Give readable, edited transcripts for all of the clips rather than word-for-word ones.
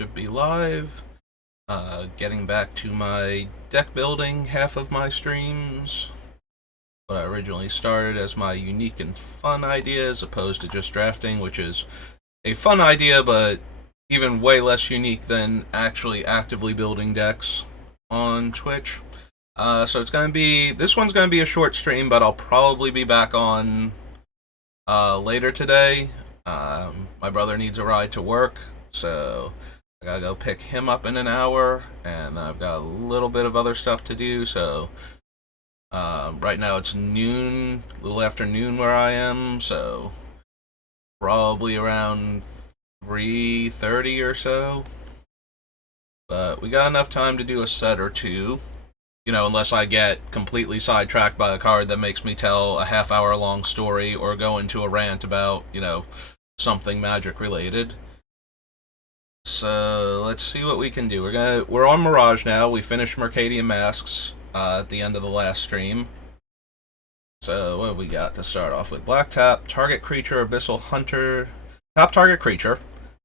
should be live. Getting back to my deck building half of my streams. What I originally started as my unique and fun idea as opposed to just drafting, which is a fun idea but even way less unique than actually actively building decks on Twitch. So this one's gonna be a short stream, but I'll probably be back on later today. My brother needs a ride to work, so I gotta go pick him up in an hour, and I've got a little bit of other stuff to do, so right now it's noon, a little after noon where I am, so probably around 3:30 or so. But we got enough time to do a set or two, unless I get completely sidetracked by a card that makes me tell a half-hour long story or go into a rant about, something magic related. So let's see what we can do. We're on Mirage now. We finished Mercadian Masks at the end of the last stream. So what have we got to start off with? Black tap, target creature, Abyssal Hunter. Tap target creature,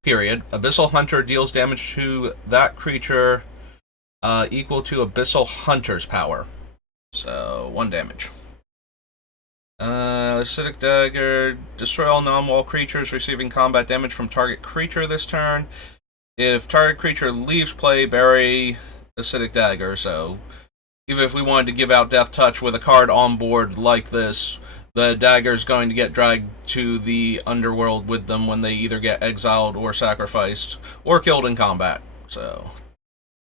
period. Abyssal Hunter deals damage to that creature equal to Abyssal Hunter's power. So 1 damage. Acidic Dagger, destroy all non-wall creatures receiving combat damage from target creature this turn. If target creature leaves play, bury Acidic Dagger. So even if we wanted to give out Death Touch with a card on board like this, the dagger's going to get dragged to the underworld with them when they either get exiled or sacrificed or killed in combat. So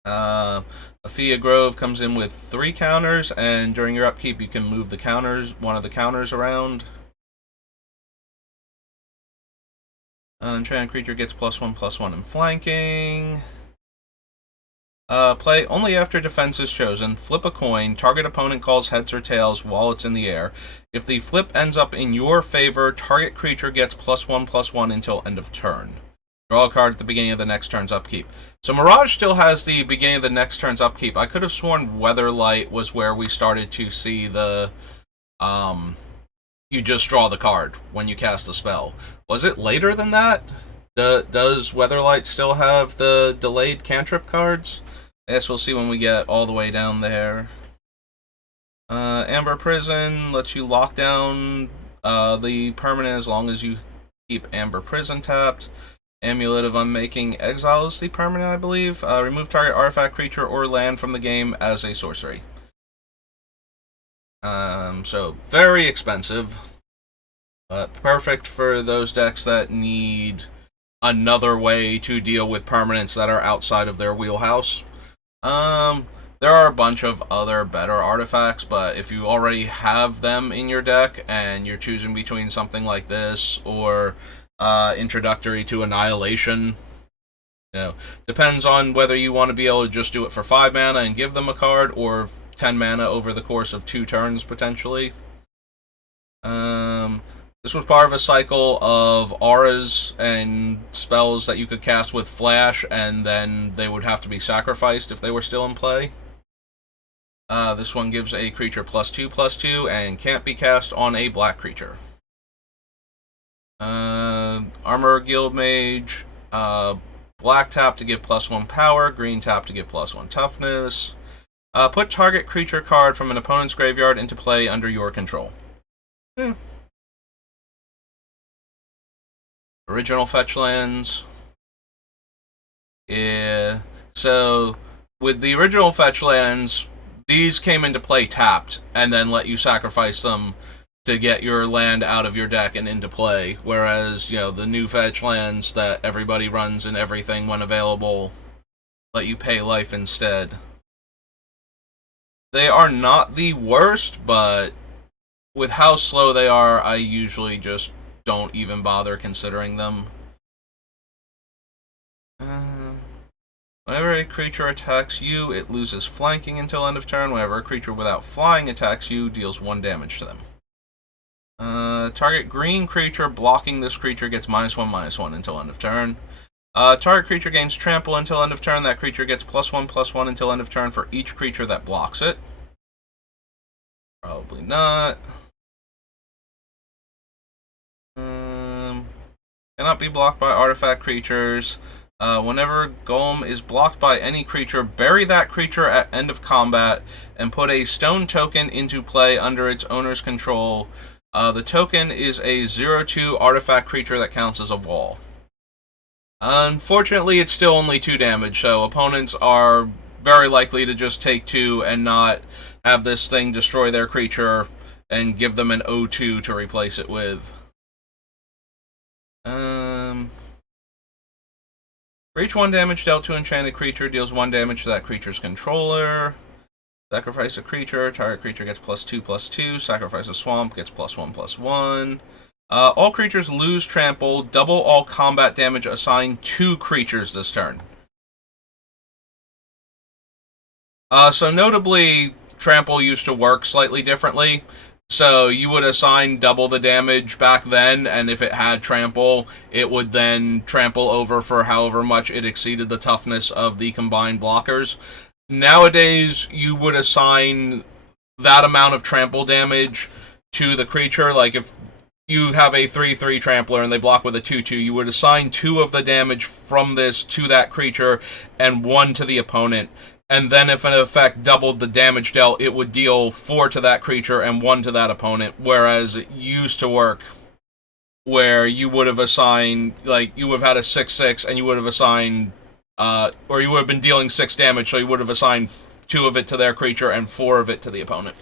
Aphia Grove comes in with 3 counters, and during your upkeep you can move one of the counters around. Enchanted creature gets +1/+1 in flanking. Play only after defense is chosen. Flip a coin. Target opponent calls heads or tails while it's in the air. If the flip ends up in your favor, target creature gets +1/+1 until end of turn. Draw a card at the beginning of the next turn's upkeep. So Mirage still has the beginning of the next turn's upkeep. I could have sworn Weatherlight was where we started to see the you just draw the card when you cast the spell. Was it later than that? Does Weatherlight still have the delayed cantrip cards? I guess we'll see when we get all the way down there. Amber Prison lets you lock down the permanent as long as you keep Amber Prison tapped. Amulet of Unmaking exiles the permanent, I believe. Remove target artifact, creature, or land from the game as a sorcery. So very expensive, but perfect for those decks that need another way to deal with permanents that are outside of their wheelhouse. There are a bunch of other better artifacts, but if you already have them in your deck and you're choosing between something like this or Introductory to Annihilation, depends on whether you want to be able to just do it for 5 mana and give them a card, or 10 mana over the course of 2 turns, potentially. This was part of a cycle of auras and spells that you could cast with Flash, and then they would have to be sacrificed if they were still in play. This one gives a creature +2/+2, and can't be cast on a black creature. Armor Guild Mage, black tap to give +1 power, green tap to give +1 toughness. Put target creature card from an opponent's graveyard into play under your control. Original Fetchlands. Yeah. So with the original Fetchlands, these came into play tapped, and then let you sacrifice them to get your land out of your deck and into play. Whereas, the new Fetchlands that everybody runs and everything when available let you pay life instead. They are not the worst, but with how slow they are, I usually just don't even bother considering them. Whenever a creature attacks you, it loses flanking until end of turn. Whenever a creature without flying attacks you, deals 1 damage to them. Target green creature blocking this creature gets -1/-1 until end of turn. Target creature gains trample until end of turn. That creature gets +1/+1 until end of turn for each creature that blocks it. Probably not. Cannot be blocked by artifact creatures. Whenever Golem is blocked by any creature, bury that creature at end of combat and put a stone token into play under its owner's control. The token is a 0/2 artifact creature that counts as a wall. Unfortunately, it's still only 2 damage, so opponents are very likely to just take 2 and not have this thing destroy their creature and give them an 0/2 to replace it with. For each 1 damage dealt to enchanted creature, deals 1 damage to that creature's controller. Sacrifice a creature, target creature gets +2/+2. Sacrifice a swamp, gets +1/+1. All creatures lose trample, double all combat damage assigned to creatures this turn. So notably, trample used to work slightly differently. So you would assign double the damage back then, and if it had trample, it would then trample over for however much it exceeded the toughness of the combined blockers. Nowadays, you would assign that amount of trample damage to the creature. Like if you have a 3/3 trampler and they block with a 2/2, you would assign 2 of the damage from this to that creature and 1 to the opponent. And then if an effect doubled the damage dealt, it would deal 4 to that creature and 1 to that opponent. Whereas it used to work where you would have assigned, like, you would have had a 6/6 and you would have assigned, or you would have been dealing 6 damage, so you would have assigned 2 of it to their creature and 4 of it to the opponent.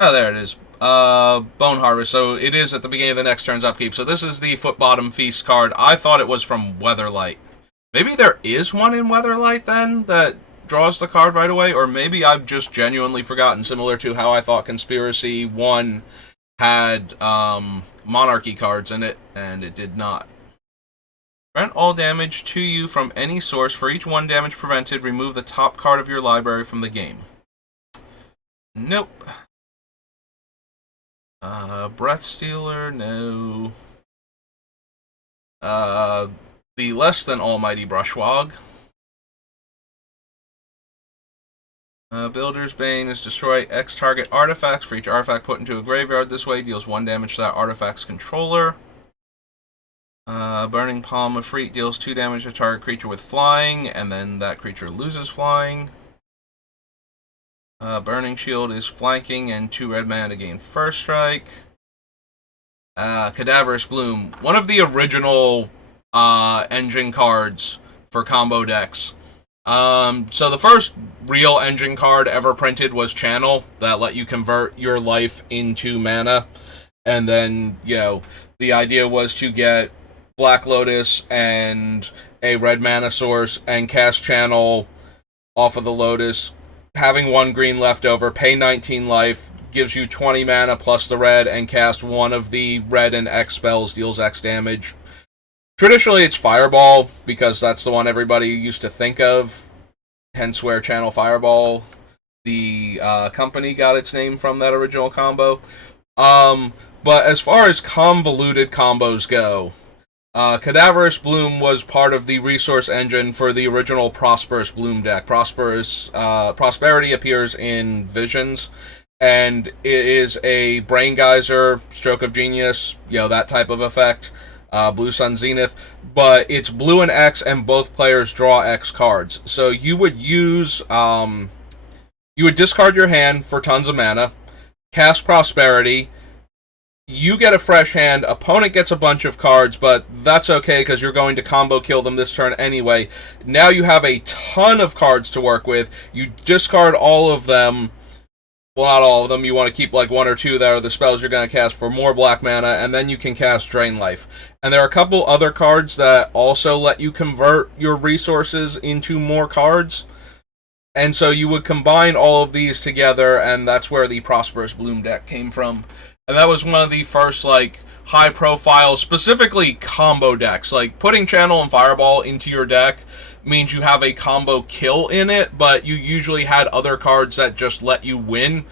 Oh, there it is. Bone Harvest. So it is at the beginning of the next turn's upkeep. So this is the Foot Bottom Feast card. I thought it was from Weatherlight. Maybe there is one in Weatherlight then that draws the card right away, or maybe I've just genuinely forgotten, similar to how I thought Conspiracy 1 had Monarchy cards in it, and it did not. Prevent all damage to you from any source. For each 1 damage prevented, remove the top card of your library from the game. Nope. Breath Stealer, no. The less than almighty Brushwog. Builder's Bane is destroy X target artifacts. For each artifact put into a graveyard this way, deals 1 damage to that artifact's controller. Burning Palm of Freet deals 2 damage to target creature with flying, and then that creature loses flying. Burning Shield is flanking and 2 red mana to gain first strike. Cadaverous Bloom, one of the original engine cards for combo decks. So the first real engine card ever printed was Channel, that let you convert your life into mana. And then, you know, the idea was to get Black Lotus and a red mana source and cast Channel off of the Lotus. Having 1 green left over, pay 19 life, gives you 20 mana plus the red, and cast 1 of the red and X spells, deals X damage. Traditionally, it's Fireball, because that's the one everybody used to think of, hence where Channel Fireball, the company, got its name from that original combo. But as far as convoluted combos go, Cadaverous Bloom was part of the resource engine for the original Prosperous Bloom deck. Prosperity appears in Visions, and it is a Brain Geyser, Stroke of Genius, you know, that type of effect. Blue Sun Zenith, but it's blue and X, and both players draw X cards. So you would use, you would discard your hand for tons of mana, cast Prosperity, you get a fresh hand, opponent gets a bunch of cards, but that's okay because you're going to combo kill them this turn anyway. Now you have a ton of cards to work with. You discard all of them. Well, not all of them. You want to keep like 1 or 2 that are the spells you're going to cast for more black mana, and then you can cast Drain Life. And there are a couple other cards that also let you convert your resources into more cards. And so you would combine all of these together, and that's where the Prosperous Bloom deck came from. And that was one of the first, like, high-profile, specifically combo decks. Like, putting Channel and Fireball into your deck means you have a combo kill in it, but you usually had other cards that just let you win.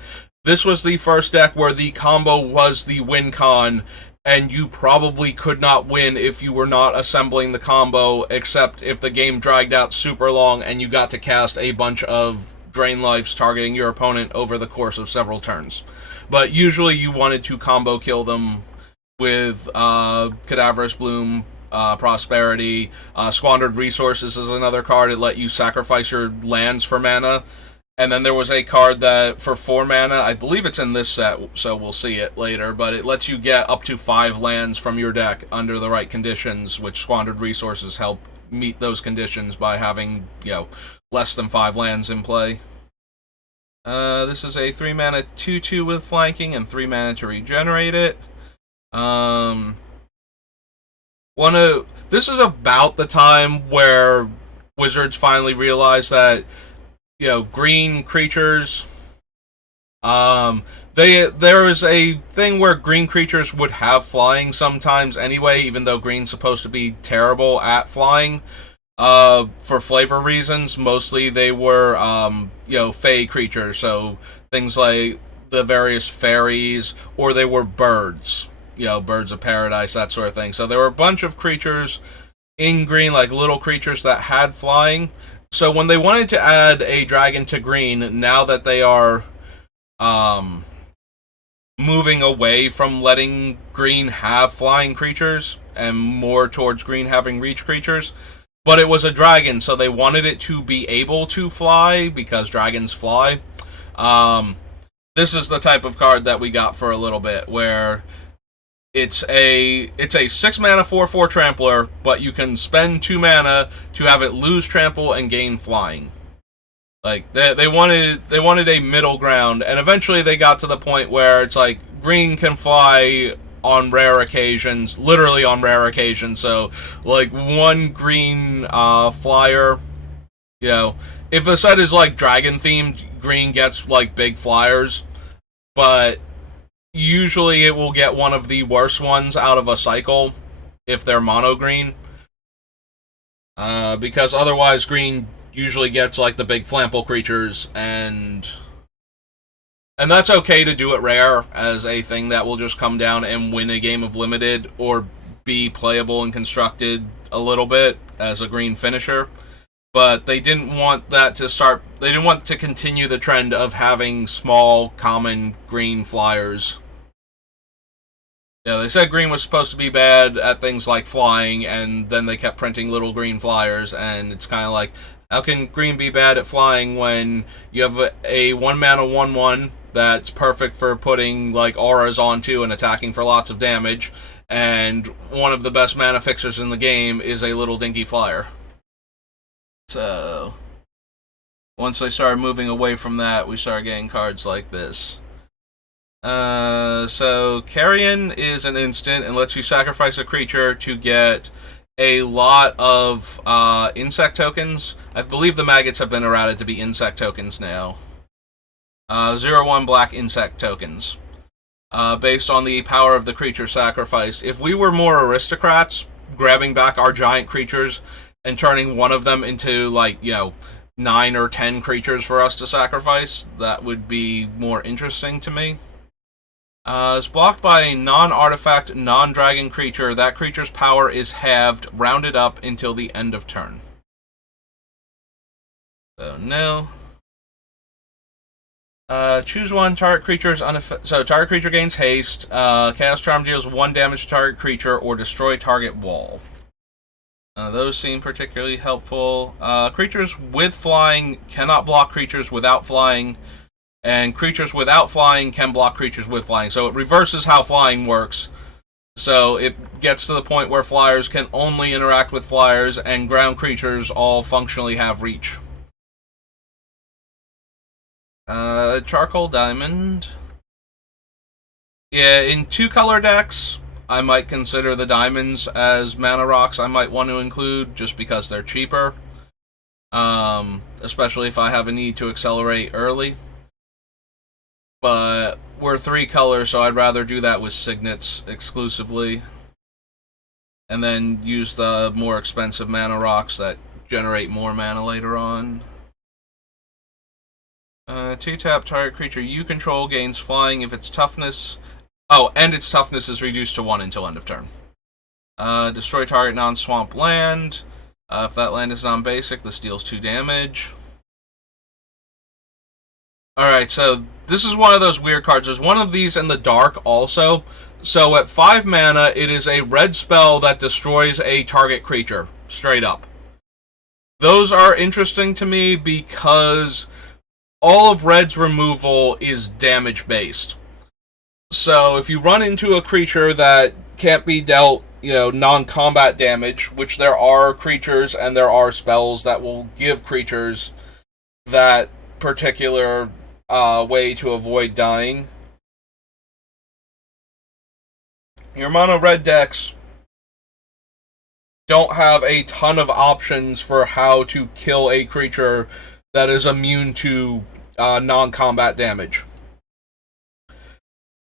This was the first deck where the combo was the win con, and you probably could not win if you were not assembling the combo, except if the game dragged out super long and you got to cast a bunch of Drain Lives targeting your opponent over the course of several turns. But usually you wanted to combo kill them with Cadaverous Bloom, Prosperity. Squandered Resources is another card. It let you sacrifice your lands for mana. And then there was a card that, for 4 mana, I believe it's in this set, so we'll see it later, but it lets you get up to 5 lands from your deck under the right conditions, which Squandered Resources help meet those conditions by having, less than 5 lands in play. This is a 3 mana 2/2 with flanking and 3 mana to regenerate it. This is about the time where Wizards finally realized that green creatures. There was a thing where green creatures would have flying sometimes anyway, even though green's supposed to be terrible at flying. For flavor reasons, mostly they were, fey creatures, so things like the various fairies, or they were birds, birds of paradise, that sort of thing. So there were a bunch of creatures in green, like little creatures that had flying. So when they wanted to add a dragon to green, now that they are moving away from letting green have flying creatures and more towards green having reach creatures, but it was a dragon, so they wanted it to be able to fly because dragons fly. This is the type of card that we got for a little bit, where it's a 6 mana 4/4 trampler, but you can spend 2 mana to have it lose trample and gain flying. Like they wanted a middle ground, and eventually they got to the point where it's like green can fly on rare occasions, literally on rare occasions. So like 1 green flyer, if the set is like dragon themed, green gets like big flyers, but usually it will get one of the worst ones out of a cycle if they're mono green. Because otherwise green usually gets like the big flample creatures, and that's okay to do it rare as a thing that will just come down and win a game of limited or be playable and constructed a little bit as a green finisher. But they didn't want that to start. They didn't want to continue the trend of having small, common green flyers. They said green was supposed to be bad at things like flying, and then they kept printing little green flyers, and it's kind of like, how can green be bad at flying when you have a 1 mana 1/1 that's perfect for putting like auras onto and attacking for lots of damage, and one of the best mana fixers in the game is a little dinky flyer? So once they started moving away from that, we started getting cards like this. So Carrion is an instant and lets you sacrifice a creature to get a lot of insect tokens. I believe the maggots have been errated to be insect tokens now. 0/1 black insect tokens. Based on the power of the creature sacrificed. If we were more aristocrats, grabbing back our giant creatures and turning one of them into 9 or 10 creatures for us to sacrifice, that would be more interesting to me. It's blocked by a non-artifact, non-dragon creature. That creature's power is halved, rounded up until the end of turn. So, no. Choose one. Target creature is so target creature gains haste. Chaos Charm deals 1 damage to target creature or destroy target wall. Those seem particularly helpful. Creatures with flying cannot block creatures without flying, and creatures without flying can block creatures with flying. So it reverses how flying works. So it gets to the point where flyers can only interact with flyers, and ground creatures all functionally have reach. Charcoal Diamond. Yeah, in 2-color decks, I might consider the diamonds as mana rocks I might want to include, just because they're cheaper. Especially if I have a need to accelerate early. But we're 3 colors, so I'd rather do that with signets exclusively. And then use the more expensive mana rocks that generate more mana later on. 2-tap, target creature you control gains flying if its toughness... Oh, and its toughness is reduced to 1 until end of turn. Destroy target non-swamp land. If that land is non-basic, this deals 2 damage. Alright, so this is one of those weird cards. There's one of these in the dark also. So at 5 mana, it is a red spell that destroys a target creature, straight up. Those are interesting to me because all of red's removal is damage-based. So if you run into a creature that can't be dealt, non-combat damage, which there are creatures and there are spells that will give creatures that particular way to avoid dying. Your mono red decks don't have a ton of options for how to kill a creature that is immune to non-combat damage.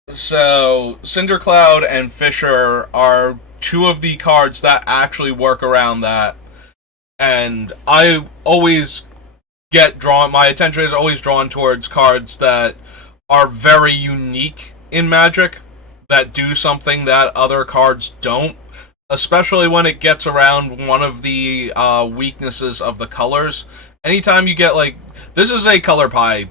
So, Cindercloud and Fissure are two of the cards that actually work around that. And I always my attention is always drawn towards cards that are very unique in Magic, that do something that other cards don't, especially when it gets around one of the weaknesses of the colors. Anytime you get, this is a color pie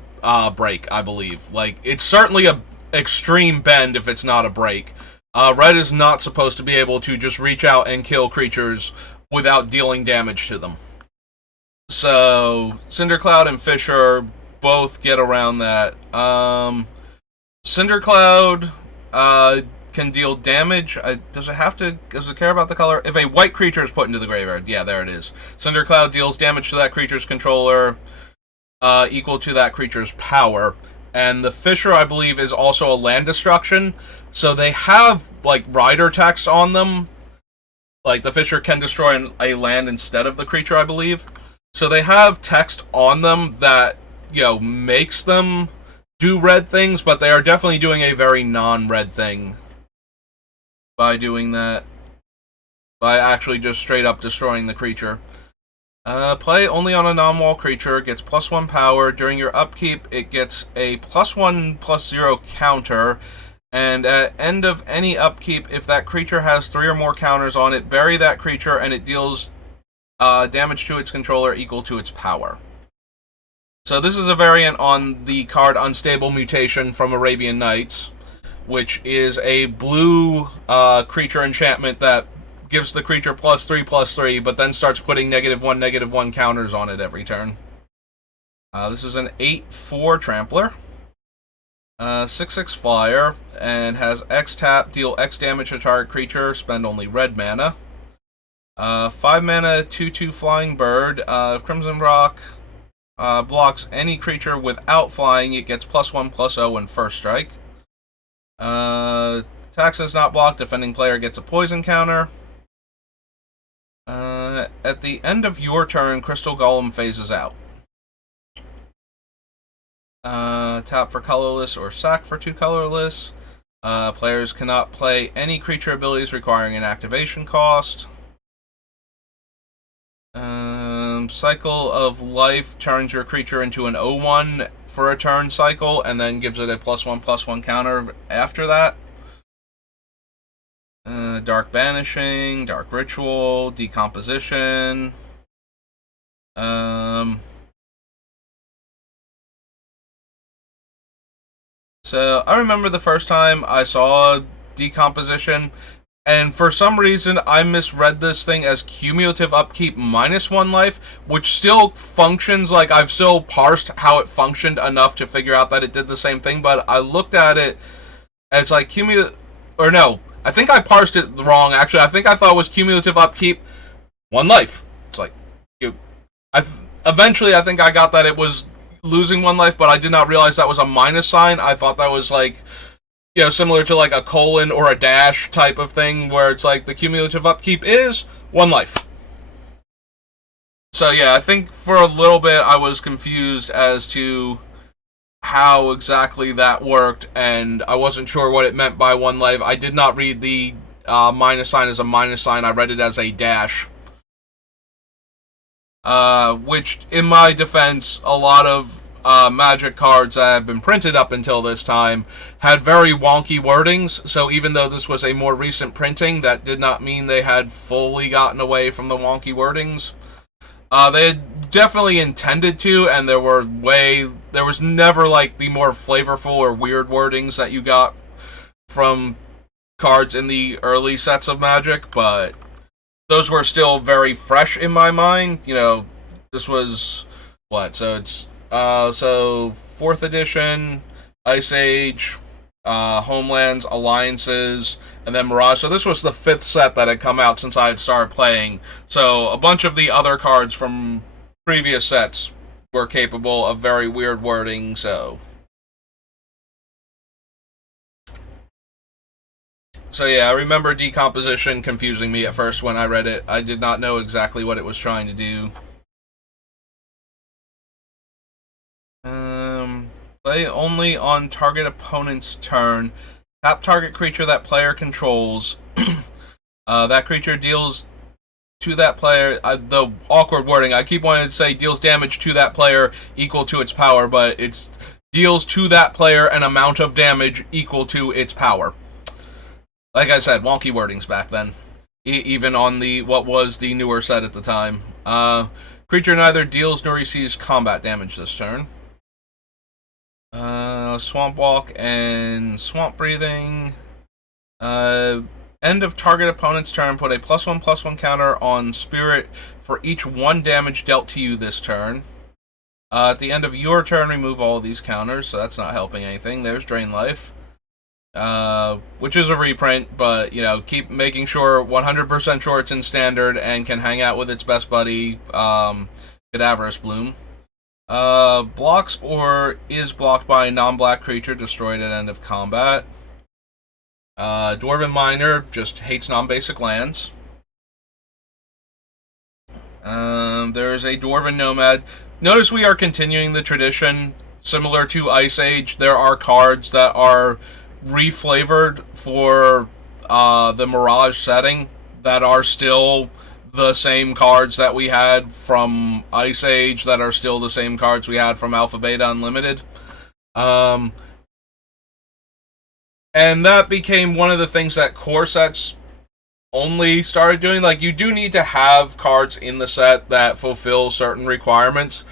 break, I believe. It's certainly a extreme bend if it's not a break. Red is not supposed to be able to just reach out and kill creatures without dealing damage to them. So, Cindercloud and Fissure both get around that. Cindercloud can deal damage. Does it care about the color? If a white creature is put into the graveyard, yeah, there it is. Cindercloud deals damage to that creature's controller equal to that creature's power. And the Fissure, I believe, is also a land destruction. So they have, rider text on them. The Fissure can destroy a land instead of the creature, I believe. So they have text on them that, makes them do red things, but they are definitely doing a very non-red thing by doing that. By actually just straight up destroying the creature. Play only on a non-wall creature, gets +1 power. During your upkeep, it gets a +1/+0 counter. And at end of any upkeep, if that creature has 3 or more counters on it, bury that creature and it deals damage to its controller equal to its power. So this is a variant on the card Unstable Mutation from Arabian Nights, which is a blue creature enchantment that gives the creature +3/+3, but then starts putting -1/-1 counters on it every turn. This is an 8/4 Trampler. 6/6 Flyer, and has X tap, deal X damage to target creature, spend only red mana. 5 mana, 2/2 Flying Bird. If Crimson Rock blocks any creature without flying, it gets +1/+0 in first strike. Attacks is not blocked, defending player gets a poison counter. At the end of your turn, Crystal Golem phases out. Tap for colorless or sack for 2 colorless. Players cannot play any creature abilities requiring an activation cost. Cycle of Life turns your creature into an 0/1 for a turn cycle, and then gives it a +1/+1 counter after that. Dark Banishing, Dark Ritual, Decomposition. So, I remember the first time I saw Decomposition, and for some reason I misread this thing as cumulative upkeep -1 life, which still functions. I've still parsed how it functioned enough to figure out that it did the same thing, but I looked at it as cumulative, or no, I think I parsed it wrong, actually. I think I thought it was cumulative upkeep 1 life. It's eventually I think I got that it was losing 1 life, but I did not realize that was a minus sign. I thought that was similar to a colon or a dash type of thing, where it's the cumulative upkeep is 1 life. So yeah, I think for a little bit I was confused as to how exactly that worked, and I wasn't sure what it meant by 1 life. I did not read the minus sign as a minus sign. I read it as a dash. Which, in my defense, a lot of Magic cards that have been printed up until this time had very wonky wordings, so even though this was a more recent printing, that did not mean they had fully gotten away from the wonky wordings. They had definitely intended to, and there was never the more flavorful or weird wordings that you got from cards in the early sets of Magic, but those were still very fresh in my mind. You know, this was what? So it's so 4th edition, Ice Age, Homelands, Alliances, and then Mirage. So this was the 5th set that had come out since I had started playing. So a bunch of the other cards from previous sets were capable of very weird wording, so yeah, I remember decomposition confusing me at first when I read it. I did not know exactly what it was trying to do. Play only on target opponent's turn. Tap target creature that player controls. That creature deals to that player. The awkward wording. I keep wanting to say deals damage to that player equal to its power, but it's deals to that player an amount of damage equal to its power. Like I said, wonky wordings back then. Even on the what was the newer set at the time. Creature neither deals nor receives combat damage this turn. Swamp Walk and Swamp Breathing. End of target opponent's turn, put a +1/+1 counter on Spirit for each 1 damage dealt to you this turn. At the end of your turn, remove all of these counters, so that's not helping anything. There's Drain Life. Which is a reprint, but, you know, keep making sure, 100% sure it's in Standard and can hang out with its best buddy, Cadaverous Bloom. Blocks or is blocked by a non-black creature destroyed at end of combat. Dwarven Miner just hates non-basic lands. There's a Dwarven Nomad. Notice we are continuing the tradition. Similar to Ice Age, there are cards that are reflavored for the Mirage setting that are still the same cards that we had from Ice Age, that are still the same cards we had from Alpha Beta Unlimited. And that became one of the things that core sets only started doing. Like, you do need to have cards in the set that fulfill certain requirements,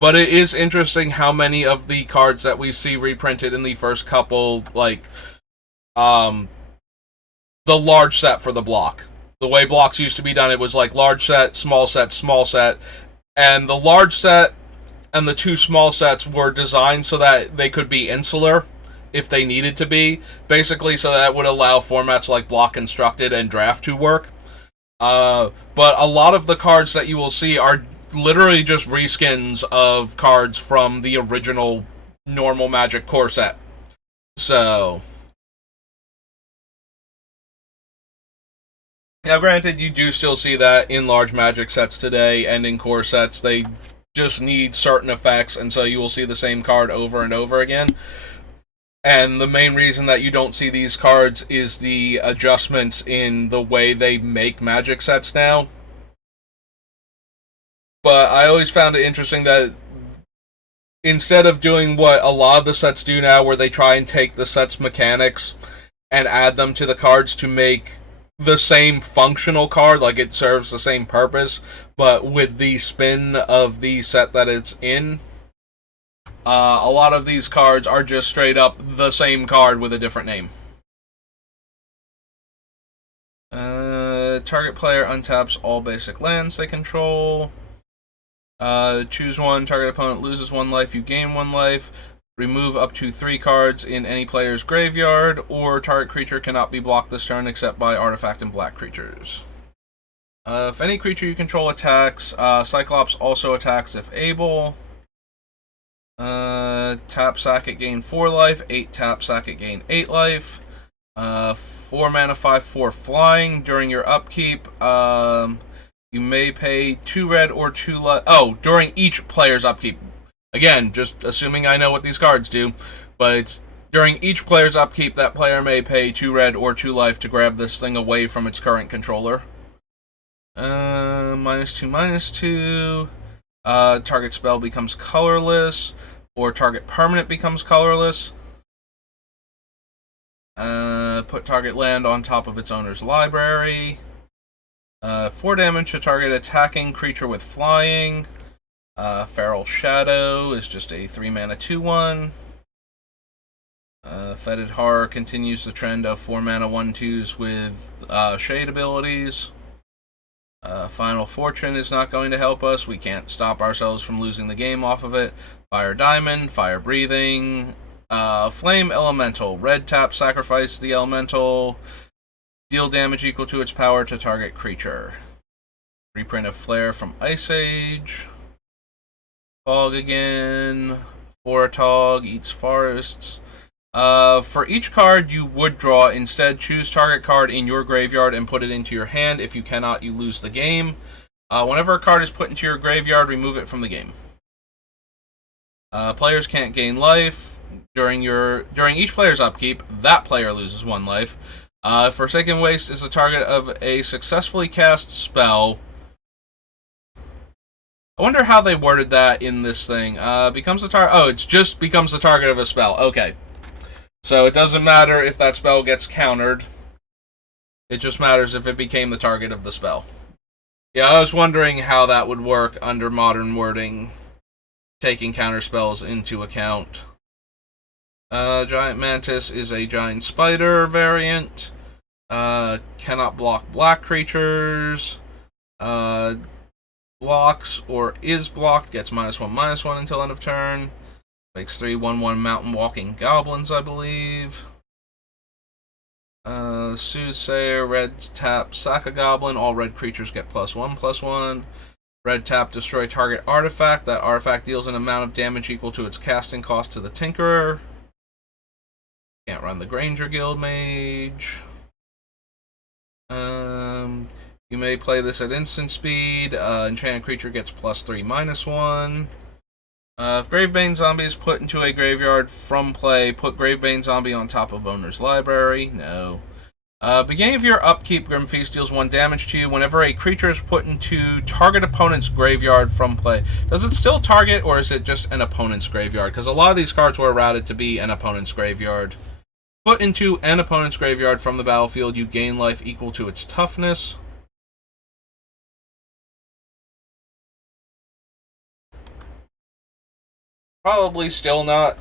but it is interesting how many of the cards that we see reprinted in the first couple, like, the large set for the block. The way blocks used to be done, it was like large set, small set, small set. And the large set and the 2 small sets were designed so that they could be insular if they needed to be. Basically, so that would allow formats like Block Constructed and Draft to work. But a lot of the cards that you will see are literally just reskins of cards from the original normal Magic core set. So now, granted, you do still see that in large Magic sets today and in core sets. They just need certain effects, and so you will see the same card over and over again. And the main reason that you don't see these cards is the adjustments in the way they make Magic sets now. But I always found it interesting that instead of doing what a lot of the sets do now, where they try and take the set's mechanics and add them to the cards to make the same functional card, like it serves the same purpose, but with the spin of the set that it's in, a lot of these cards are just straight up the same card with a different name. Target player untaps all basic lands they control. Choose one. Target opponent loses 1 life. You gain 1 life. Remove up to 3 cards in any player's graveyard, or target creature cannot be blocked this turn except by artifact and black creatures. If any creature you control attacks, Cyclops also attacks if able. Tap, sack it, gain 4 life. 8 tap, sack it, gain 8 life. 4 mana, 5/4 flying. During your upkeep, you may pay 2 red or 2 life. Oh, during each player's upkeep. Again, just assuming I know what these cards do, but it's during each player's upkeep, that player may pay 2 red or 2 life to grab this thing away from its current controller. -2/-2. Target spell becomes colorless, or target permanent becomes colorless. Put target land on top of its owner's library. 4 damage to target attacking creature with flying. Feral Shadow is just a 3 mana 2/1. Fetid Horror continues the trend of 4 mana 1/2s with shade abilities. Final Fortune is not going to help us. We can't stop ourselves from losing the game off of it. Fire Diamond, Fire Breathing, Flame Elemental. Red tap, sacrifice the elemental. Deal damage equal to its power to target creature. Reprint of Flare from Ice Age. Fog again. Foratog eats forests. For each card you would draw, instead choose target card in your graveyard and put it into your hand. If you cannot, you lose the game. Whenever a card is put into your graveyard, remove it from the game. Players can't gain life. During each player's upkeep, that player loses 1 life. Forsaken Waste is the target of a successfully cast spell. I wonder how they worded that in this thing. Becomes the target. Oh, it's just becomes the target of a spell. Okay. So it doesn't matter if that spell gets countered. It just matters if it became the target of the spell. Yeah, I was wondering how that would work under modern wording, taking counter spells into account. Giant Mantis is a giant spider variant. Cannot block black creatures. Blocks or is blocked, gets -1/-1 until end of turn. Makes 3 1/1 mountain walking goblins, I believe. Soothsayer, red tap, sack a goblin. All red creatures get +1/+1. Red tap, destroy target artifact. That artifact deals an amount of damage equal to its casting cost to the Tinkerer. Can't run the Granger Guild Mage. You may play this at instant speed. Enchanted creature gets +3/-1. If Gravebane Zombie is put into a graveyard from play, put Gravebane Zombie on top of owner's library. No. Beginning of your upkeep, Grim Feast deals 1 damage to you whenever a creature is put into target opponent's graveyard from play. Does it still target, or is it just an opponent's graveyard? Because a lot of these cards were routed to be an opponent's graveyard. Put into an opponent's graveyard from the battlefield, you gain life equal to its toughness. Probably still not.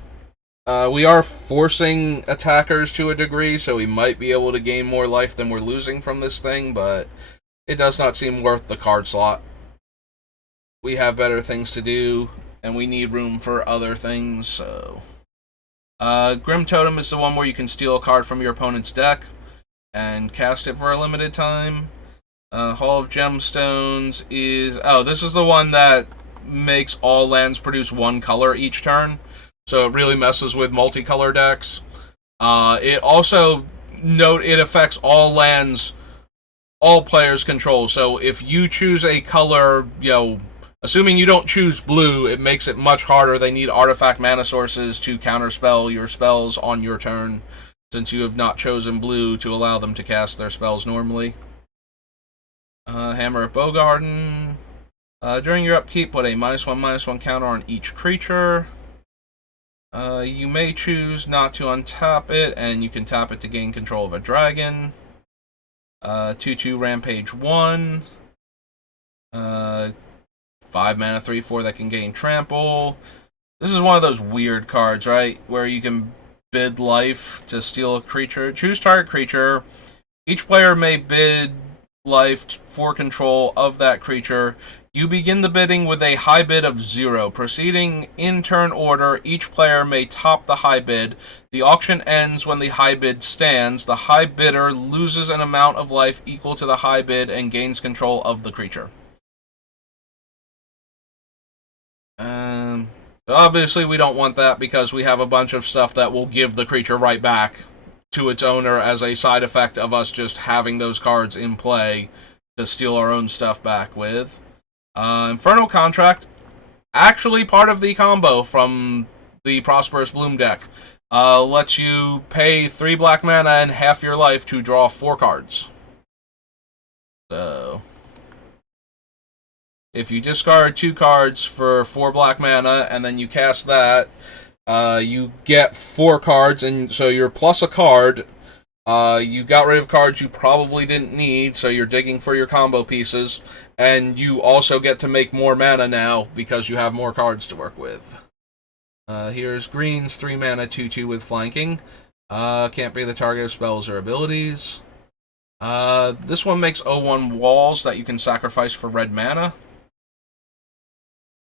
We are forcing attackers to a degree, so we might be able to gain more life than we're losing from this thing, but it does not seem worth the card slot. We have better things to do, and we need room for other things, so... Grim Totem is the one where you can steal a card from your opponent's deck and cast it for a limited time. Hall of Gemstones is... Oh, this is the one that makes all lands produce 1 color each turn. So it really messes with multicolor decks. It also, note, it affects all lands all players control. So if you choose a color, assuming you don't choose blue, it makes it much harder. They need artifact mana sources to counterspell your spells on your turn, since you have not chosen blue to allow them to cast their spells normally. Hammer of Bogarden. During your upkeep, put a -1/-1 counter on each creature. You may choose not to untap it, and you can tap it to gain control of a dragon. 2/2 Rampage 1. 5 mana 3/4 that can gain trample. This is one of those weird cards, right? Where you can bid life to steal a creature. Choose target creature. Each player may bid life for control of that creature. You begin the bidding with a high bid of 0. Proceeding in turn order, each player may top the high bid. The auction ends when the high bid stands. The high bidder loses an amount of life equal to the high bid and gains control of the creature. Obviously we don't want that, because we have a bunch of stuff that will give the creature right back to its owner as a side effect of us just having those cards in play to steal our own stuff back with. Infernal Contract, actually part of the combo from the Prosperous Bloom deck. Lets you pay 3 black mana and half your life to draw 4 cards. So, if you discard 2 cards for 4 black mana, and then you cast that, you get 4 cards, and so you're plus a card. You got rid of cards you probably didn't need, so you're digging for your combo pieces, and you also get to make more mana now because you have more cards to work with. Here's green's 3 mana 2/2 with flanking. Can't be the target of spells or abilities. This one makes 0/1 walls that you can sacrifice for red mana.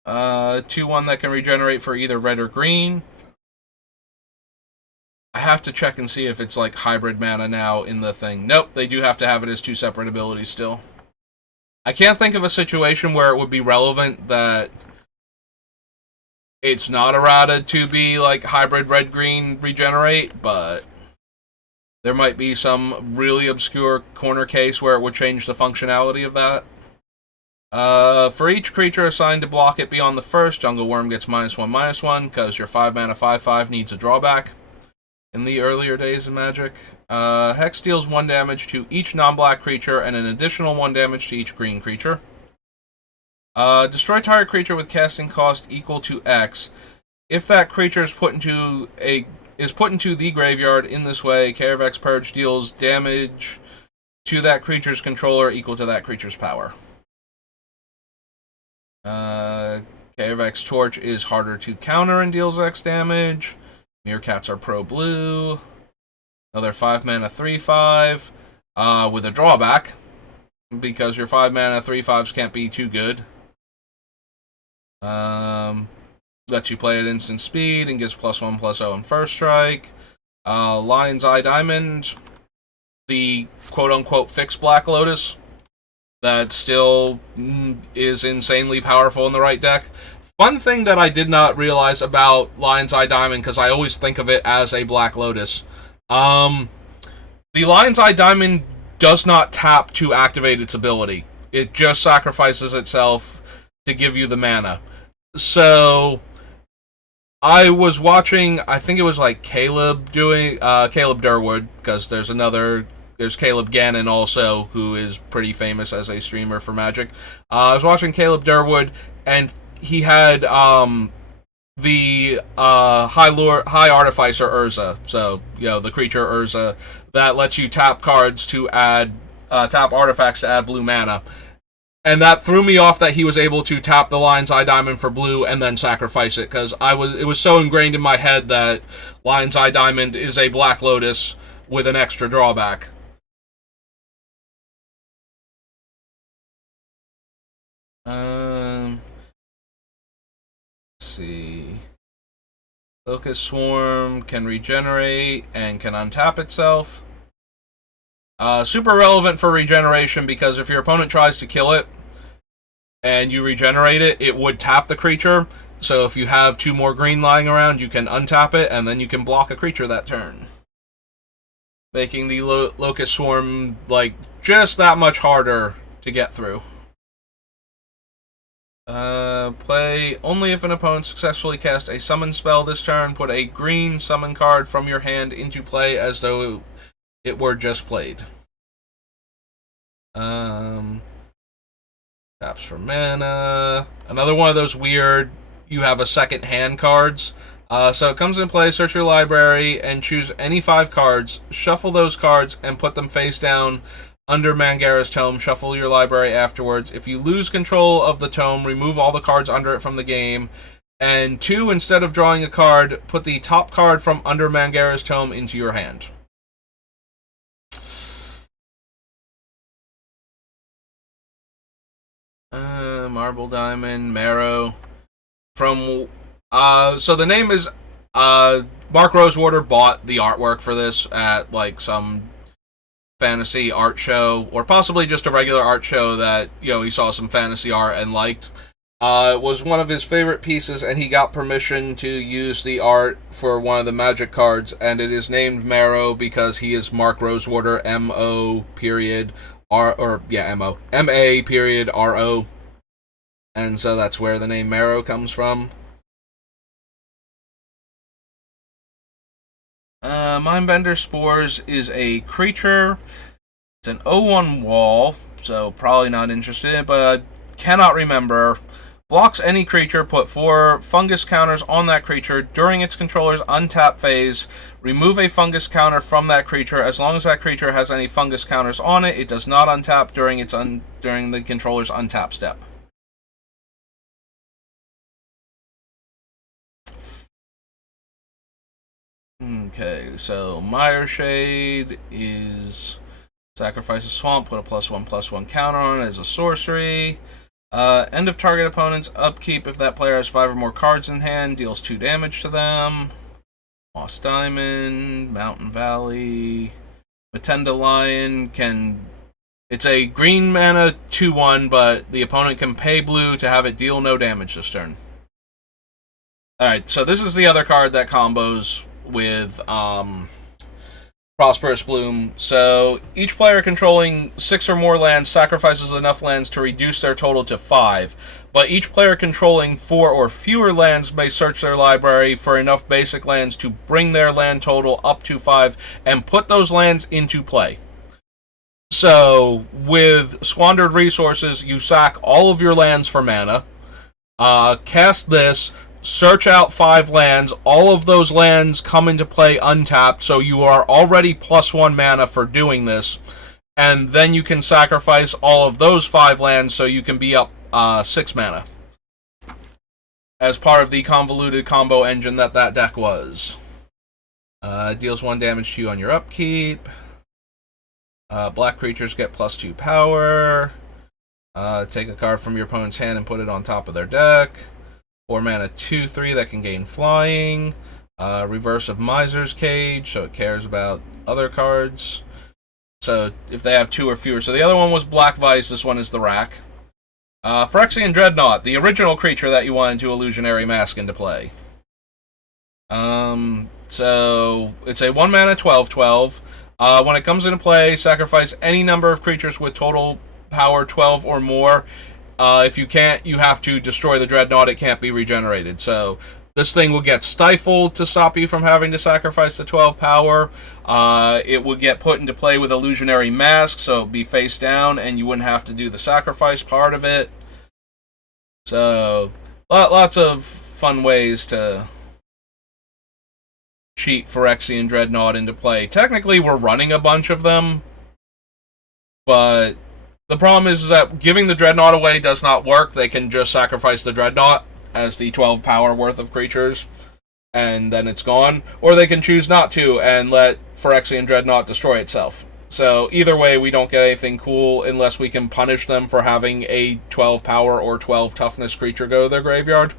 2/1 that can regenerate for either red or green. I have to check and see if it's like hybrid mana now in the thing. Nope, they do have to have it as 2 separate abilities still. I can't think of a situation where it would be relevant that it's not errata to be like hybrid red-green regenerate, but there might be some really obscure corner case where it would change the functionality of that. For each creature assigned to block it beyond the first, Jungle Worm gets -1/-1, because your 5 mana 5/5 needs a drawback in the earlier days of Magic. Hex deals 1 damage to each non-black creature and an additional 1 damage to each green creature. Destroy target creature with casting cost equal to X. If that creature is put into the graveyard in this way, Care of X Purge deals damage to that creature's controller equal to that creature's power. Care of X Torch is harder to counter and deals X damage. Meerkats are pro blue. Another 5 mana 3/5 with a drawback, because your 5 mana 3/5s can't be too good. Lets you play at instant speed and gives +1/+0 in first strike. Lion's Eye Diamond, the quote-unquote fixed Black Lotus, that still is insanely powerful in the right deck. One thing that I did not realize about Lion's Eye Diamond, because I always think of it as a Black Lotus, the Lion's Eye Diamond does not tap to activate its ability. It just sacrifices itself to give you the mana. So I was watching, I think it was like Caleb doing, Caleb Durwood, because there's Caleb Gannon also, who is pretty famous as a streamer for Magic. I was watching Caleb Durwood, and he had the High Artificer Urza, so the creature Urza that lets you tap cards to add tap artifacts to add blue mana. And that threw me off that he was able to tap the Lion's Eye Diamond for blue and then sacrifice it, because it was so ingrained in my head that Lion's Eye Diamond is a Black Lotus with an extra drawback. Let's see. Locust Swarm can regenerate and can untap itself. Super relevant for regeneration, because if your opponent tries to kill it and you regenerate it, it would tap the creature. So if you have 2 more green lying around, you can untap it, and then you can block a creature that turn, making the Locust Swarm just that much harder to get through. Play only if an opponent successfully cast a summon spell this turn. Put a green summon card from your hand into play as though it were just played. Taps for mana. Another one of those weird, you have a second hand cards. So it comes in play, search your library, and choose any 5 cards. Shuffle those cards and put them face down under Mangara's Tome. Shuffle your library afterwards. If you lose control of the tome, remove all the cards under it from the game. And 2, instead of drawing a card, put the top card from under Mangara's Tome into your hand. Marble Diamond, Marrow. So the name is, Mark Rosewater bought the artwork for this at some fantasy art show, or possibly just a regular art show that, he saw some fantasy art and liked. It was one of his favorite pieces, and he got permission to use the art for one of the Magic cards, and it is named Marrow because he is Mark Rosewater, M-O period R, or M-O, M-A period R-O, and so that's where the name Marrow comes from. Mindbender Spores is a creature. It's an 0/1 wall, so probably not interested, but cannot remember. Blocks any creature, put 4 fungus counters on that creature during its controller's untap phase. Remove a fungus counter from that creature. As long as that creature has any fungus counters on it, it does not untap during the controller's untap step. Okay, so Mire Shade is sacrifice a swamp, put a +1/+1 counter on it as a sorcery. End of target opponent's upkeep. If that player has 5 or more cards in hand, deals 2 damage to them. Moss Diamond, Mountain Valley, Matenda Lion can. It's a green mana 2/1, but the opponent can pay blue to have it deal no damage this turn. Alright, so this is the other card that combos with Prosperous Bloom. So each player controlling 6 or more lands sacrifices enough lands to reduce their total to 5. But each player controlling 4 or fewer lands may search their library for enough basic lands to bring their land total up to 5 and put those lands into play. So with Squandered Resources, you sack all of your lands for mana, cast this, search out 5 lands. All of those lands come into play untapped, so you are already +1 mana for doing this. And then you can sacrifice all of those 5 lands so you can be up 6 mana. As part of the convoluted combo engine that deck was. Deals 1 damage to you on your upkeep. Black creatures get +2 power. Take a card from your opponent's hand and put it on top of their deck. 4 mana 2/3 that can gain flying. Reverse of Miser's Cage, so it cares about other cards. So if they have 2 or fewer. So the other one was Black Vice, this one is the Rack. Phyrexian Dreadnought, the original creature that you wanted to Illusionary Mask into play. So it's a 1 mana 12/12. When it comes into play, sacrifice any number of creatures with total power 12 or more. If you can't, you have to destroy the Dreadnought. It can't be regenerated. So this thing will get stifled to stop you from having to sacrifice the 12 power. It would get put into play with Illusionary Mask, so it'd be face down, and you wouldn't have to do the sacrifice part of it. So lots of fun ways to cheat Phyrexian Dreadnought into play. Technically, we're running a bunch of them, but the problem is that giving the Dreadnought away does not work. They can just sacrifice the Dreadnought as the 12 power worth of creatures, and then it's gone. Or they can choose not to and let Phyrexian Dreadnought destroy itself. So either way, we don't get anything cool unless we can punish them for having a 12 power or 12 toughness creature go to their graveyard.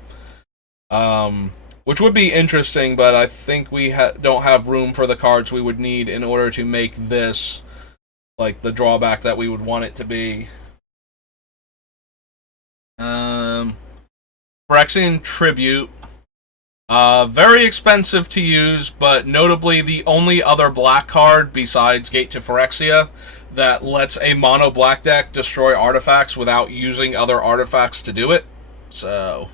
Which would be interesting, but I think we don't have room for the cards we would need in order to make this like the drawback that we would want it to be. Phyrexian Tribute. Very expensive to use, but notably the only other black card besides Gate to Phyrexia that lets a mono black deck destroy artifacts without using other artifacts to do it. So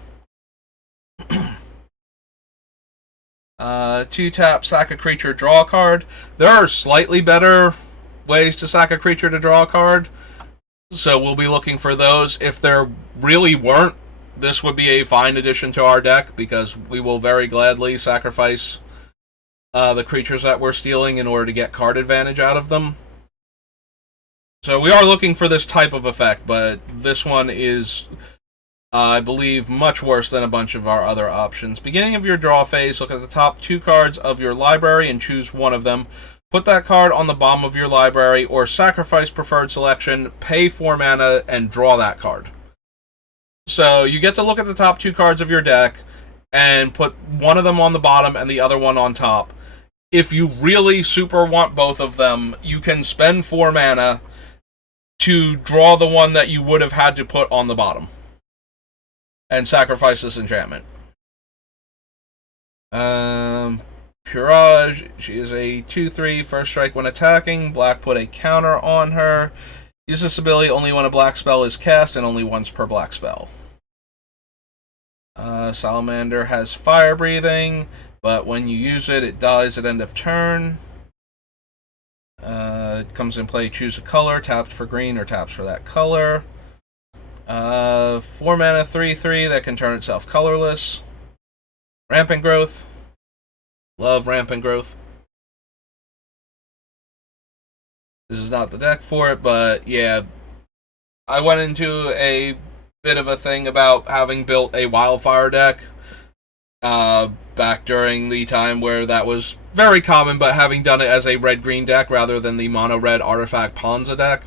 2-tap, sack a creature, draw a card. There are slightly better ways to sack a creature to draw a card, so we'll be looking for those. If there really weren't, this would be a fine addition to our deck, because we will very gladly sacrifice the creatures that we're stealing in order to get card advantage out of them. So we are looking for this type of effect, but this one is, I believe, much worse than a bunch of our other options. Beginning of your draw phase, look at the top 2 cards of your library and choose one of them. Put that card on the bottom of your library, or sacrifice preferred selection, pay 4 mana, and draw that card. So you get to look at the top 2 cards of your deck and put one of them on the bottom and the other one on top. If you really super want both of them, you can spend 4 mana to draw the one that you would have had to put on the bottom and sacrifice this enchantment. Purage, she is a 2/3, first strike when attacking. Black put a counter on her. Use this ability only when a black spell is cast and only once per black spell. Salamander has fire breathing, but when you use it, it dies at end of turn. It comes in play, choose a color, taps for green or taps for that color. 4 mana 3/3 that can turn itself colorless. Rampant Growth. Love Rampant Growth. This is not the deck for it, but yeah. I went into a bit of a thing about having built a Wildfire deck back during the time where that was very common, but having done it as a red-green deck rather than the mono-red Artifact Ponza deck.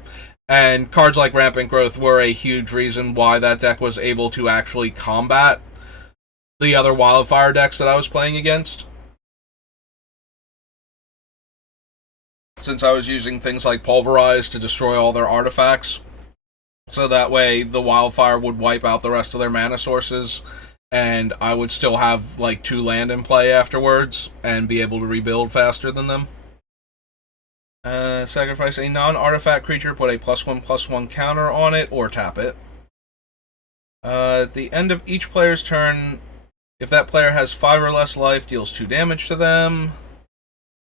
And cards like Rampant Growth were a huge reason why that deck was able to actually combat the other Wildfire decks that I was playing against. Since I was using things like Pulverize to destroy all their artifacts, so that way the Wildfire would wipe out the rest of their mana sources, and I would still have like 2 land in play afterwards, and be able to rebuild faster than them. Sacrifice a non-artifact creature, put a +1/+1 counter on it, or tap it. At the end of each player's turn, if that player has 5 or less life, deals 2 damage to them.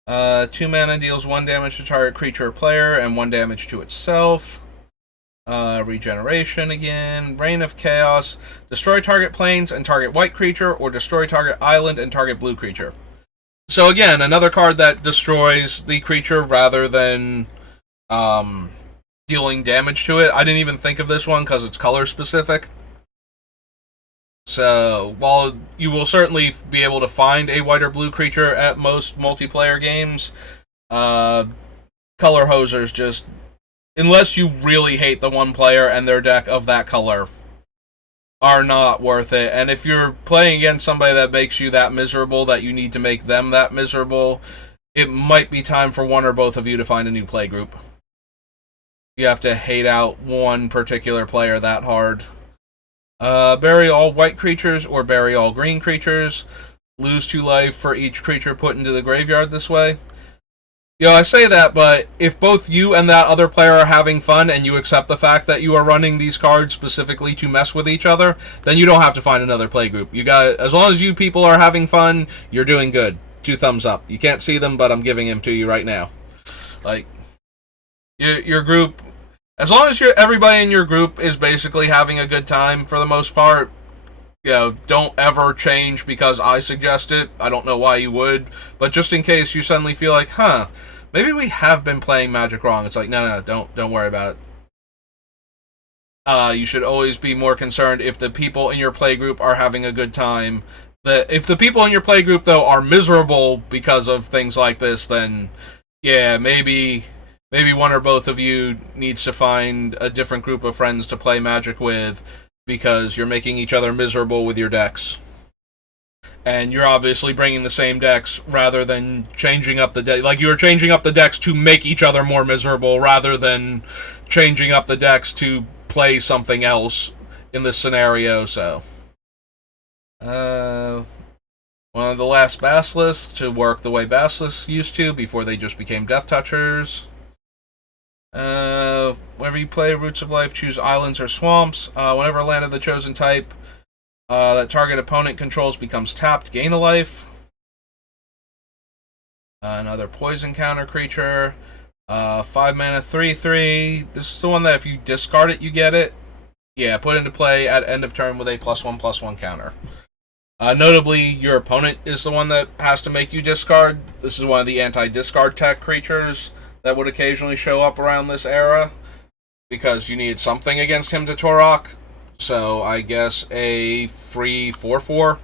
2 mana deals 1 damage to target creature or player, and 1 damage to itself. Regeneration again. Reign of Chaos. Destroy target plains and target white creature, or destroy target island and target blue creature. So again, another card that destroys the creature rather than dealing damage to it. I didn't even think of this one because it's color specific. So, while you will certainly be able to find a white or blue creature at most multiplayer games, color hosers just, unless you really hate the one player and their deck of that color, are not worth it. And if you're playing against somebody that makes you that miserable that you need to make them that miserable, it might be time for one or both of you to find a new play group. You have to hate out one particular player that hard. Bury all white creatures or bury all green creatures. Lose 2 life for each creature put into the graveyard this way. You know, I say that, but if both you and that other player are having fun and you accept the fact that you are running these cards specifically to mess with each other, then you don't have to find another playgroup. You got, as long as you people are having fun, you're doing good. 2 thumbs up. You can't see them, but I'm giving them to you right now. Like, your group, as long as everybody in your group is basically having a good time for the most part, you know, don't ever change because I suggest it. I don't know why you would, but just in case you suddenly feel like, maybe we have been playing Magic wrong. It's like, no, don't worry about it. You should always be more concerned if the people in your playgroup are having a good time. If the people in your playgroup, though, are miserable because of things like this, then, yeah, maybe one or both of you needs to find a different group of friends to play Magic with, because you're making each other miserable with your decks. And you're obviously bringing the same decks rather than changing up the deck. Like, you're changing up the decks to make each other more miserable rather than changing up the decks to play something else in this scenario, so. One of the last Basilisks to work the way Basilisks used to before they just became Death Touchers. Whenever you play Roots of Life, choose islands or swamps. Whenever a land of the chosen type that target opponent controls becomes tapped, gain a life. Another poison counter creature. 5 mana, 3/3. This is the one that if you discard it, you get it. Yeah, put into play at end of turn with a +1/+1 counter. Notably, your opponent is the one that has to make you discard. This is one of the anti-discard tech creatures that would occasionally show up around this era, because you needed something against him to Torok. So I guess a free 4/4.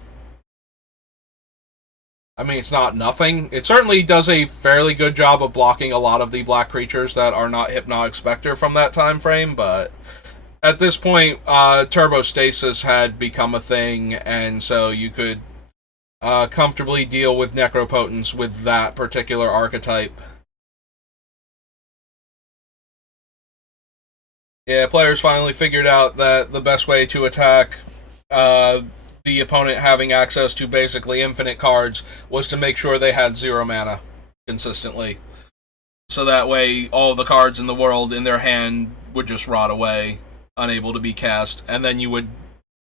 I mean, it's not nothing. It certainly does a fairly good job of blocking a lot of the black creatures that are not Hypnotic Spectre from that time frame, but at this point, Turbostasis had become a thing, and so you could comfortably deal with Necropotence with that particular archetype. Yeah, players finally figured out that the best way to attack the opponent having access to basically infinite cards was to make sure they had 0 mana consistently. So that way, all the cards in the world in their hand would just rot away, unable to be cast, and then you would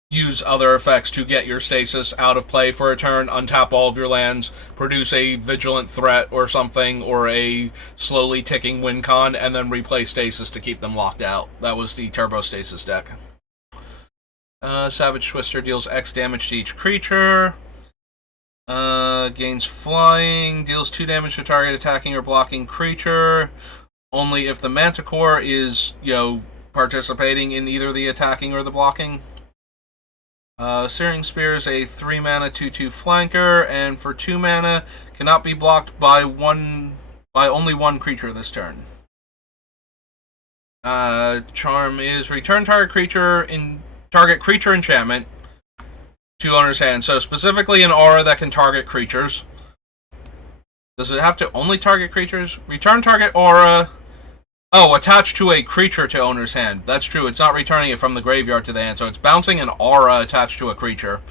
use other effects to get your stasis out of play for a turn, untap all of your lands, produce a vigilant threat or something, or a slowly ticking win con, and then replay stasis to keep them locked out. That was the Turbo Stasis deck. Savage Twister deals X damage to each creature. Gains flying, deals 2 damage to target attacking or blocking creature. Only if the Manticore is, participating in either the attacking or the blocking. Searing Spear is a 3 mana 2/2 flanker, and for 2 mana, cannot be blocked by only one creature this turn. Charm is return target creature enchantment to owner's hand. So specifically an aura that can target creatures. Does it have to only target creatures? Return target aura. Oh, attached to a creature to owner's hand. That's true. It's not returning it from the graveyard to the hand, so it's bouncing an aura attached to a creature.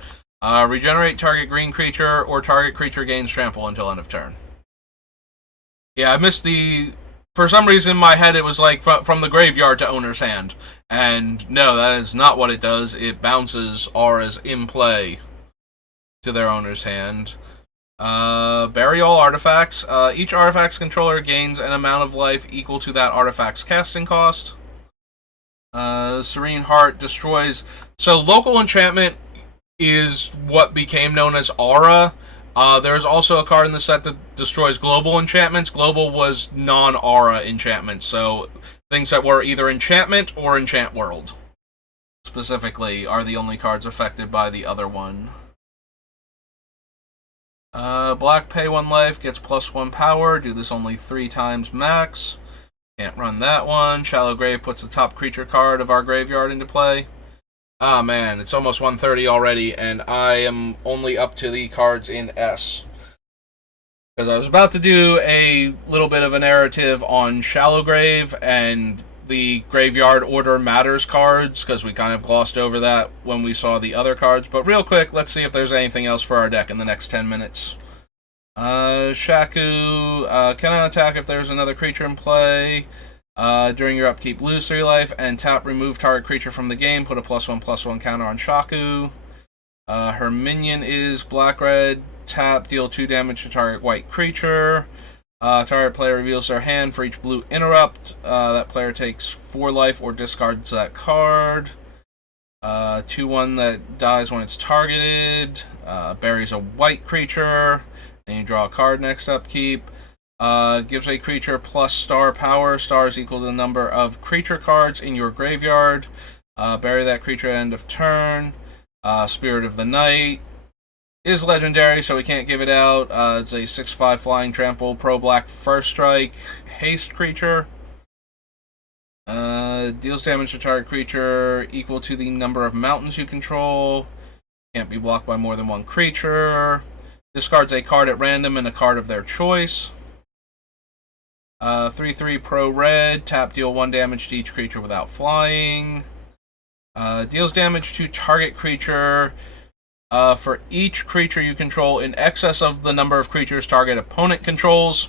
Regenerate target green creature, or target creature gains trample until end of turn. Yeah, I missed the... For some reason, in my head, it was like from the graveyard to owner's hand. And no, that is not what it does. It bounces auras in play to their owner's hand. Bury all artifacts. Each artifact's controller gains an amount of life equal to that artifact's casting cost. Serene Heart destroys... So local enchantment is what became known as aura. There's also a card in the set that destroys global enchantments. Global was non-aura enchantments, so things that were either enchantment or enchant world, specifically, are the only cards affected by the other one. Black, pay 1 life, gets +1 power. Do this only 3 times max. Can't run that one. Shallow Grave puts the top creature card of our graveyard into play. Ah, man, it's almost 1:30 already, and I am only up to the cards in S. Because I was about to do a little bit of a narrative on Shallow Grave and the Graveyard Order Matters cards, because we kind of glossed over that when we saw the other cards. But real quick, let's see if there's anything else for our deck in the next 10 minutes. Shaku cannot attack if there's another creature in play. During your upkeep, lose 3 life, and tap, remove target creature from the game. Put a +1/+1 counter on Shaku. Her minion is black-red. Tap, deal 2 damage to target white creature. Target player reveals their hand for each blue interrupt. That player takes 4 life or discards that card. 2/1 that dies when it's targeted. Buries a white creature. And you draw a card next upkeep. Gives a creature plus star power. Star is equal to the number of creature cards in your graveyard. Bury that creature at end of turn. Spirit of the Night is legendary, so we can't give it out. It's a 6/5 flying trample, pro black first strike, haste creature. Deals damage to target creature equal to the number of mountains you control. Can't be blocked by more than 1 creature. Discards a card at random and a card of their choice. 3/3 pro red. Tap, deal 1 damage to each creature without flying. Deals damage to target creature for each creature you control in excess of the number of creatures target opponent controls.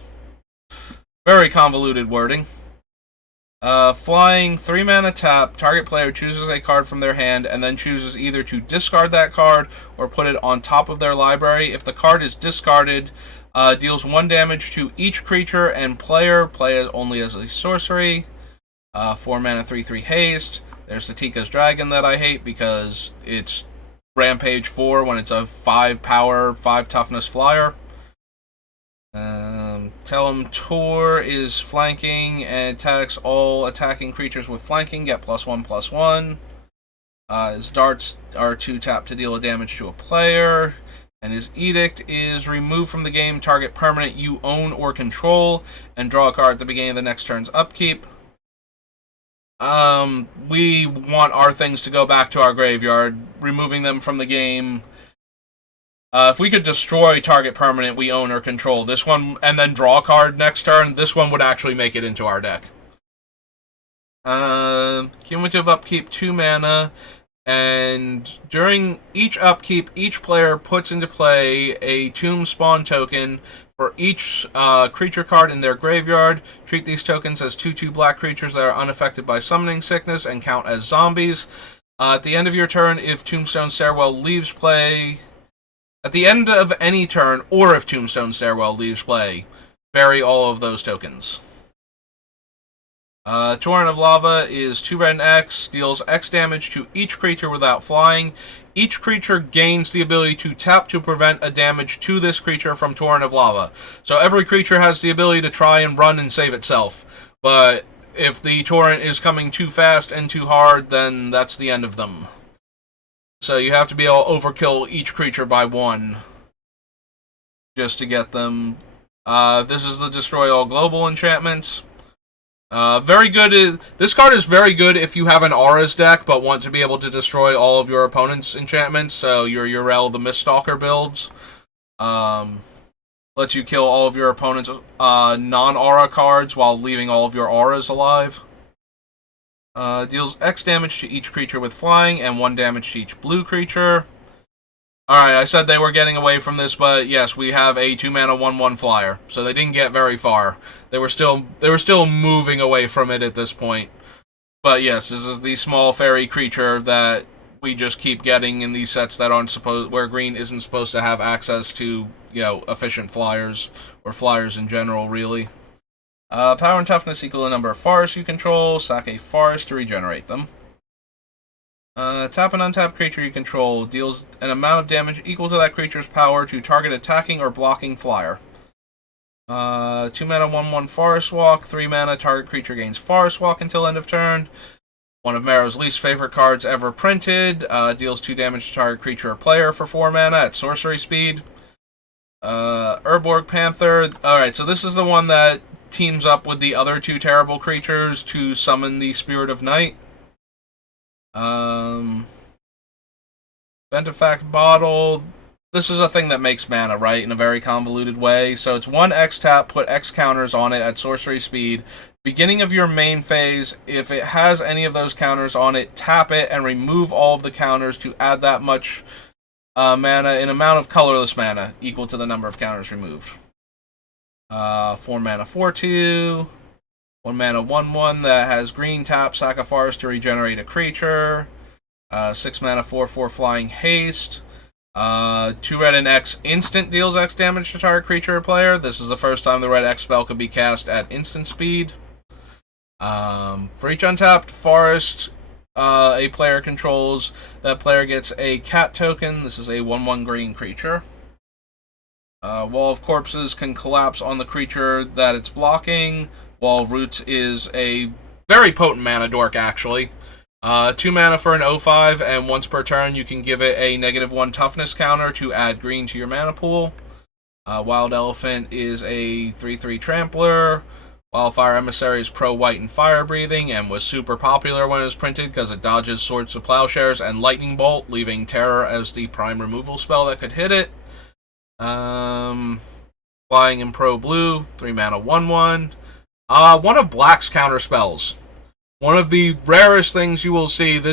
Very convoluted wording. Flying, 3 mana tap. Target player chooses a card from their hand and then chooses either to discard that card or put it on top of their library. If the card is discarded, deals 1 damage to each creature and player. Play it only as a sorcery. 4 mana 3/3 haste. There's the Tika's Dragon that I hate because it's Rampage 4 when it's a 5 power, 5 toughness flyer. Tor is flanking and attacks all attacking creatures with flanking. Get +1/+1. His darts are 2 tap to deal damage to a player. And his edict is remove from the game target permanent you own or control and draw a card at the beginning of the next turn's upkeep. We want our things to go back to our graveyard, removing them from the game. If we could destroy target permanent we own or control, this one, and then draw a card next turn, this one would actually make it into our deck. Cumulative upkeep, 2 mana, and during each upkeep, each player puts into play a Tomb Spawn token for each creature card in their graveyard. Treat these tokens as 2/2 black creatures that are unaffected by summoning sickness and count as zombies. At the end of your turn, if Tombstone Stairwell leaves play... At the end of any turn, or if Tombstone Stairwell leaves play, bury all of those tokens. Torrent of Lava is 2 red and X, deals X damage to each creature without flying. Each creature gains the ability to tap to prevent a damage to this creature from Torrent of Lava. So every creature has the ability to try and run and save itself. But if the torrent is coming too fast and too hard, then that's the end of them. So you have to be able to overkill each creature by 1 just to get them. This is the Destroy All Global Enchantments. Very good. This card is very good if you have an Auras deck but want to be able to destroy all of your opponent's enchantments. So your Urel the Miststalker builds. Lets you kill all of your opponent's non-aura cards while leaving all of your auras alive. Deals X damage to each creature with flying and 1 damage to each blue creature. Alright, I said they were getting away from this, but yes, we have a 2-mana 1/1 flyer. So they didn't get very far. They were still moving away from it at this point. But yes, this is the small fairy creature that we just keep getting in these sets that aren't supposed, where green isn't supposed to have access to, efficient flyers, or flyers in general, really. Power and toughness equal the number of forests you control. Sack a forest to regenerate them. Tap an untapped creature you control. Deals an amount of damage equal to that creature's power to target attacking or blocking flyer. 2-mana 1/1 Forest Walk. 3-mana target creature gains Forest Walk until end of turn. One of Marrow's least favorite cards ever printed. Deals 2 damage to target creature or player for 4 mana at sorcery speed. Urborg Panther. Alright, so this is the one that teams up with the other 2 terrible creatures to summon the Spirit of Night. Ventifact Bottle. This is a thing that makes mana, right? In a very convoluted way. So it's 1 X tap, put X counters on it at sorcery speed. Beginning of your main phase, if it has any of those counters on it, tap it and remove all of the counters to add that much mana in amount of colorless mana equal to the number of counters removed. 4 mana 4/2. 1 mana 1/1 that has green tap, sack a forest to regenerate a creature. 6 mana 4/4 flying haste. 2 red and X instant deals X damage to target creature or player. This is the first time the red X spell could be cast at instant speed. For each untapped forest a player controls, that player gets a cat token. This is a 1/1 green creature. Wall of Corpses can collapse on the creature that it's blocking. Wall of Roots is a very potent mana dork, actually. 2 mana for an 0/5, and once per turn you can give it a -1 toughness counter to add green to your mana pool. Wild Elephant is a 3/3 trampler. Wildfire Emissary is pro-white and fire-breathing, and was super popular when it was printed because it dodges Swords to Plowshares and Lightning Bolt, leaving Terror as the prime removal spell that could hit it. Flying in pro-blue, 3 mana 1/1. One of Black's counter spells. One of the rarest things you will see. It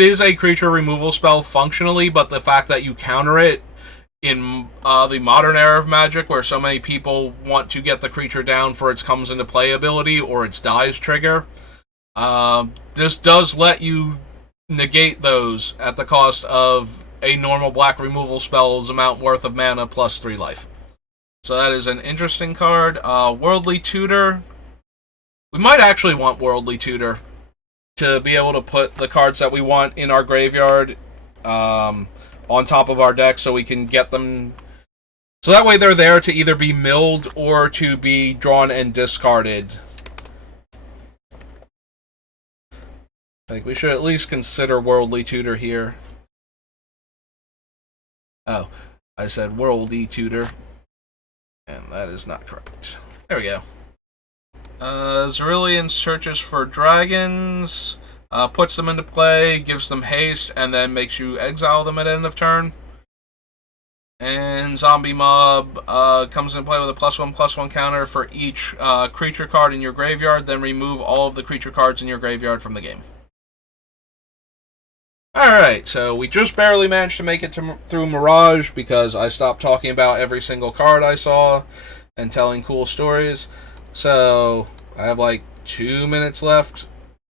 is a creature removal spell functionally, but the fact that you counter it in the modern era of Magic, where so many people want to get the creature down for its comes into play ability or its dies trigger, this does let you negate those at the cost of a normal black removal spell's amount worth of mana plus 3 life. So that is an interesting card. Worldly Tutor. We might actually want Worldly Tutor to be able to put the cards that we want in our graveyard on top of our deck so we can get them. So that way they're there to either be milled or to be drawn and discarded. I think we should at least consider Worldly Tutor here. Oh, I said Worldly Tutor. And that is not correct. There we go. Cerulean searches for dragons, puts them into play, gives them haste, and then makes you exile them at end of turn. And Zombie Mob comes into play with a +1/+1 counter for each creature card in your graveyard, then remove all of the creature cards in your graveyard from the game. Alright, so we just barely managed to make it through Mirage because I stopped talking about every single card I saw and telling cool stories. So, I have like 2 minutes left.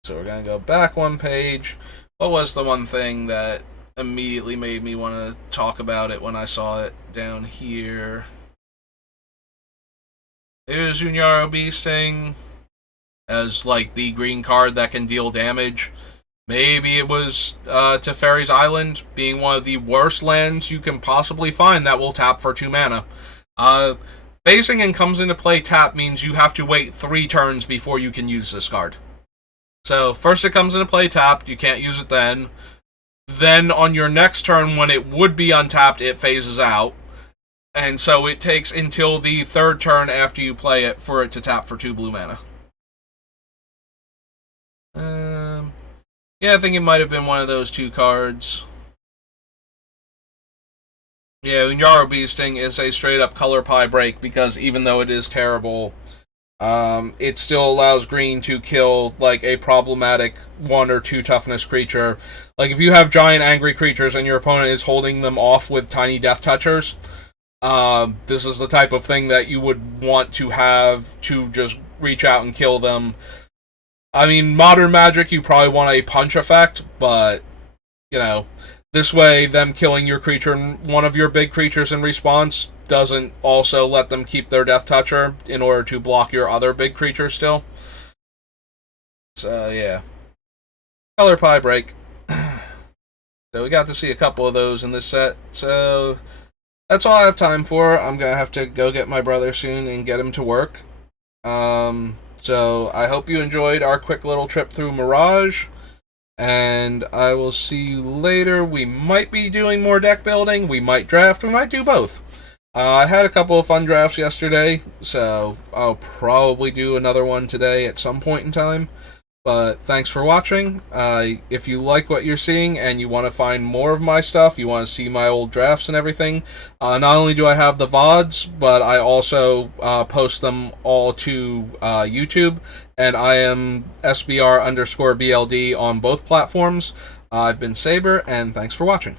So we're going to go back 1 page. What was the one thing that immediately made me want to talk about it when I saw it down here? It was Unyaro Beasting as like the green card that can deal damage. Maybe it was Teferi's Island being one of the worst lands you can possibly find that will tap for 2 mana. Facing and comes into play tap means you have to wait 3 turns before you can use this card. So, first it comes into play tapped, you can't use it then. Then on your next turn, when it would be untapped, it phases out. And so it takes until the third turn after you play it for it to tap for 2 blue mana. Yeah, I think it might have been one of those 2 cards. Yeah, Yarrow Beasting is a straight up color pie break because even though it is terrible, it still allows green to kill like a problematic 1 or 2 toughness creature. Like if you have giant angry creatures and your opponent is holding them off with tiny death touchers, this is the type of thing that you would want to have to just reach out and kill them. I mean, Modern Magic, you probably want a punch effect, but, you know, this way, them killing your creature, one of your big creatures in response, doesn't also let them keep their Death Toucher in order to block your other big creature still. So, yeah. Color Pie Break. So we got to see a couple of those in this set. So, that's all I have time for. I'm going to have to go get my brother soon and get him to work. So, I hope you enjoyed our quick little trip through Mirage. And I will see you later. We might be doing more deck building. We might draft. We might do both. I had a couple of fun drafts yesterday, so I'll probably do another one today at some point in time. But thanks for watching. If you like what you're seeing and you want to find more of my stuff, you want to see my old drafts and everything, not only do I have the VODs, but I also post them all to YouTube, and I am SBR_BLD on both platforms. I've been Saber, and thanks for watching.